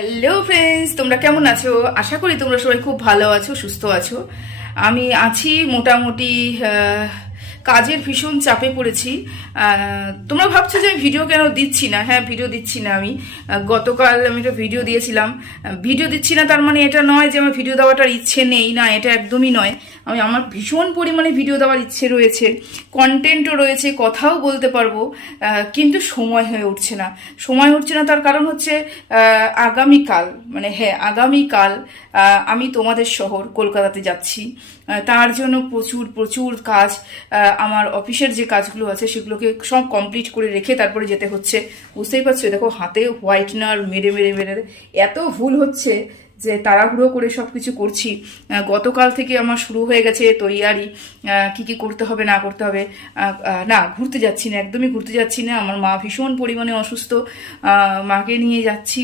Hello friends, তোমরা কেমন আছো? আশা করি তোমরা সবাই খুব ভালো আছো, সুস্থ আছো। আমি আছি মোটামুটি। কাজের ভীষণ চাপে পড়েছি। তোমরা ভাবছো যে আমি ভিডিও কেন দিচ্ছি না? হ্যাঁ, ভিডিও দিচ্ছি না। আমি গতকাল আমি একটা ভিডিও দিয়েছিলাম। ভিডিও দিচ্ছি না তার মানে এটা নয় যে আমার ভিডিও দেওয়াটার ইচ্ছে নেই, না, এটা একদমই নয়। আমার ভীষণ পরিমাণে ভিডিও দেওয়ার ইচ্ছে রয়েছে, কন্টেন্টও রয়েছে, কথাও বলতে পারবো, কিন্তু সময় হয়ে উঠছে না। সময় হচ্ছে না তার কারণ হচ্ছে আগামীকাল, আগামীকাল আমি তোমাদের শহর কলকাতাতে যাচ্ছি। তার জন্য প্রচুর প্রচুর কাজ, আমার অফিসের যে কাজগুলো আছে সেগুলোকে সব কমপ্লিট করে রেখে তারপরে যেতে হচ্ছে। বুঝতেই পারছো, দেখো হাতে হোয়াইটনার মেরে মেরে মেরে এত ভুল হচ্ছে যে তাড়াহুড়ো করে সব কিছু করছি। গতকাল থেকে আমার শুরু হয়ে গেছে তৈয়ারি, কি কি করতে হবে না করতে হবে। না, ঘুরতে যাচ্ছি না, একদমই ঘুরতে যাচ্ছি না। আমার মা ভীষণ পরিমাণে অসুস্থ, মাকে নিয়ে যাচ্ছি।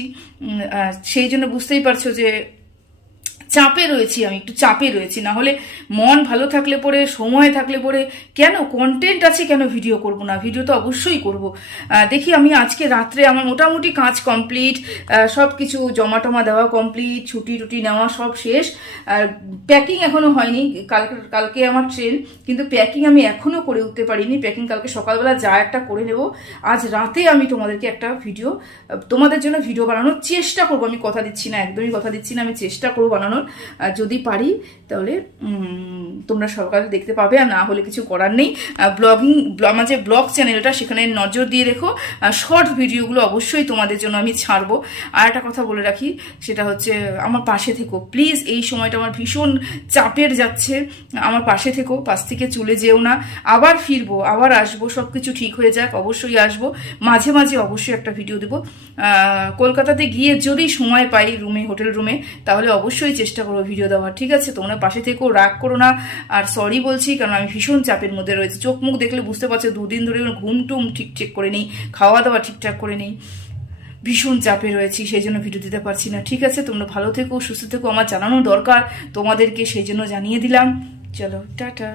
সেই জন্য বুঝতেই পারছো যে চাপে রয়েছি, আমি একটু চাপে রয়েছি। না হলে মন ভালো থাকলে পরে, সময় থাকলে পরে কেন কন্টেন্ট আছে, কেন ভিডিও করব না? ভিডিও তো অবশ্যই করব। দেখি, আমি আজকে রাত্রে আমার মোটামুটি কাজ কমপ্লিট, সব কিছু জমা টমা দেওয়া কমপ্লিট, ছুটি টুটি নেওয়া সব শেষ। প্যাকিং এখনো হয়নি, কালকে আমার ট্রেন, কিন্তু প্যাকিং আমি এখনো করে উঠতে পারিনি। প্যাকিং কালকে সকালবেলা যা একটা করে নেব, আজ রাতে আমি তোমাদেরকে একটা ভিডিও, তোমাদের জন্য ভিডিও বানানোর চেষ্টা করব। আমি কথা দিচ্ছি না, একদমই কথা দিচ্ছি না, আমি চেষ্টা করবো বানানোর। যদি পারি তাহলে তোমরা সকালে দেখতে পাবে, আর না হলে কিছু করার নেই। আমার যে ব্লগ চ্যানেলটা, সেখানে নজর দিয়ে রেখো। শর্ট ভিডিওগুলো অবশ্যই তোমাদের জন্য আমি ছাড়বো। আর একটা কথা বলে রাখি, সেটা হচ্ছে আমার পাশে থেকো প্লিজ। এই সময়টা আমার ভীষণ চাপের যাচ্ছে, আমার পাশে থেকো, পাশ থেকে চলে যেও না। আবার ফিরবো, আবার আসবো, সব কিছু ঠিক হয়ে যাক, অবশ্যই আসবো। মাঝে মাঝে অবশ্যই একটা ভিডিও দেবো। কলকাতাতে গিয়ে যদি সময় পাই হোটেল রুমে, তাহলে অবশ্যই চেষ্টা করবো ভিডিও দেওয়ার। ঠিক আছে, তোমরা পাশে থেকো, রাগ করো না। আর সরি বলছি, কারণ আমি ভীষণ চাপের মধ্যে রয়েছি। চোখ মুখ দেখলে বুঝতে পারছো, দুদিন ধরে ঘুম টুম ঠিক করে নেই, খাওয়া দাওয়া ঠিকঠাক করে নেই, ভীষণ চাপে রয়েছি, সেই জন্য ভিডিও দিতে পারছি না। ঠিক আছে, তোমরা ভালো থেকো, সুস্থ থেকো, আমার জানানো দরকার তোমাদেরকে, সেই জন্য জানিয়ে দিলাম। চলো, টাটা।